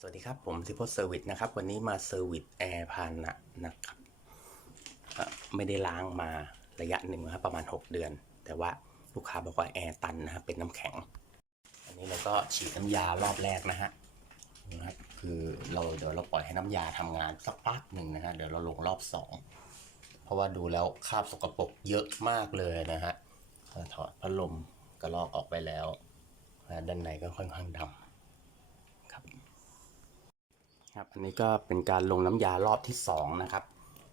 สวัสดีครับ ผมทิพย์เซอร์วิสนะครับ วันนี้มาเซอร์วิสแอร์พานะนะครับไม่ได้ล้างมาระยะหนึ่งนะครับประมาณ 6 เดือน แต่ว่าลูกค้าบอกว่าแอร์ตันนะครับเป็นน้ำแข็ง อันนี้เราก็ฉีดน้ำยารอบแรกนะฮะนะคือเราเดี๋ยวเราปล่อยให้น้ำยาทำงานสักพักหนึ่งนะฮะเดี๋ยวเราลงรอบสองเพราะว่าดูแล้วคราบสกปรกเยอะมากเลยนะฮะถอดพัดลมกระลอกออกไปแล้วด้านในก็ค่อนข้างดำ ครับอันนี้ก็เป็นการลงน้ำยารอบที่สองนะครับ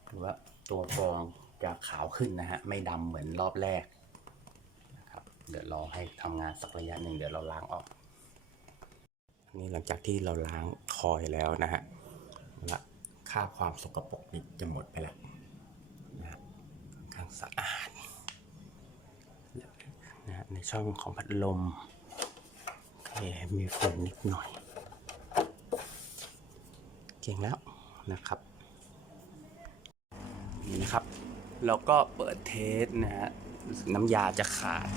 หรือว่าตัวฟองจะขาวขึ้นนะฮะไม่ดำเหมือนรอบแรกนะครับเดี๋ยวรอให้ทำงานสักระยะหนึ่งเดี๋ยวเราล้างออกอันนี้หลังจากที่เราล้างคอยแล้วนะฮะละค่าความสกปรกนี่จะหมดไปแล้วนะค่อนข้างสะอาดนะฮะในช่องของพัดลมโอเคมีฝุ่นนิดหน่อย เก่งแล้วนะครับนี่นะครับเราก็เปิดเทสนะฮะน้ำยาจะขาด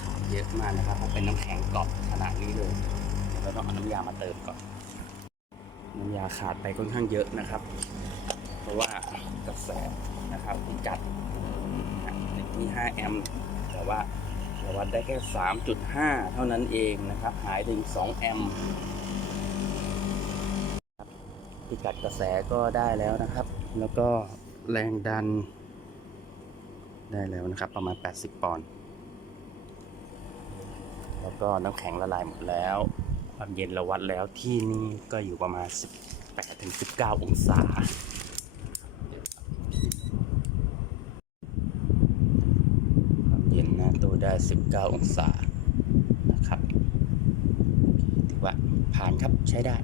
ขาดเยอะมากนะครับเพราะเป็นน้ำแข็งกรอบขนาดนี้เลยเราต้องเอาน้ำยามาเติมก่อน น้ำยาขาดไปค่อนข้างเยอะนะครับ เพราะว่ากระแสนะครับจัดมี5แอมป์แต่ว่าเราวัดได้แค่ 3.5 เท่านั้นเองนะครับ หายถึง 2 แอมป์ พิกัดกระแสก็ได้แล้วนะครับ แล้วก็แรงดัน ได้แล้วนะครับ ประมาณ 80 ปอนด์แล้วก็น้ำแข็งละลายหมดแล้ว ความเย็นเราวัดแล้วที่นี่ก็อยู่ประมาณ 18ถึง19 องศาความเย็นนะตัวได้ 19 องศา นะครับ ถือว่าผ่านครับใช้ได้